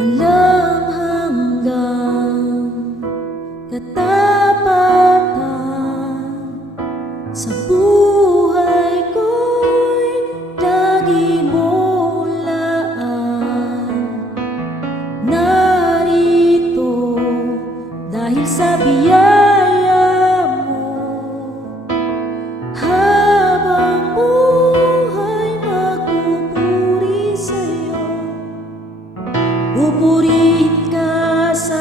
Walang hanggang katapatan sa buhay ko'y lagi mong laan. Narito dahil sa biyaya mo, habang buhay magpupuri sa'yo. Pupurihin ka sa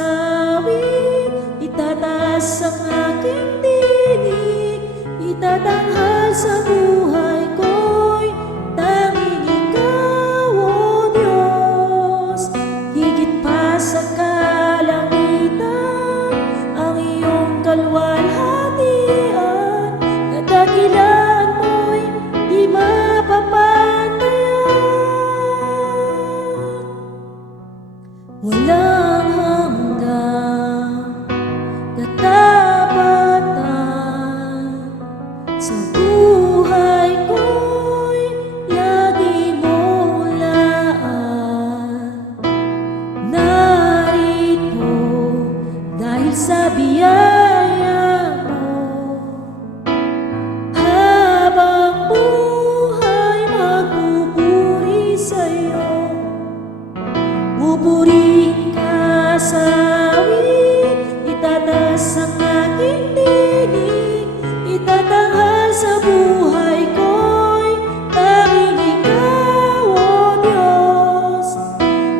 awit, itataas ang aking tinig, itatanghal sa buhay ko'y tanging ikaw, O Diyos. Higit pa sa kalangitan ang iyong kalwalhatian, kadakilaan mo'y di mapapantayan. Walang hanggang katapatan sa buhay ko'y lagi mong laan. Narito dahil sa biyaya mo, habang buhay magpupuri sa'yo. Pupurihin ka sa awit, itataas ang aking tinig, itatanghal sa buhay ko'y tanging ikaw, O Diyos.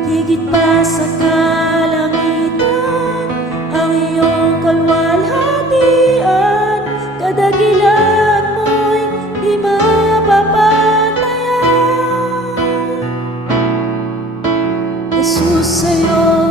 Higit pa sa kalangitan ang iyong kalwalhatian, kadakilaan mo'y di mapapantayan. Jesus, sa'yo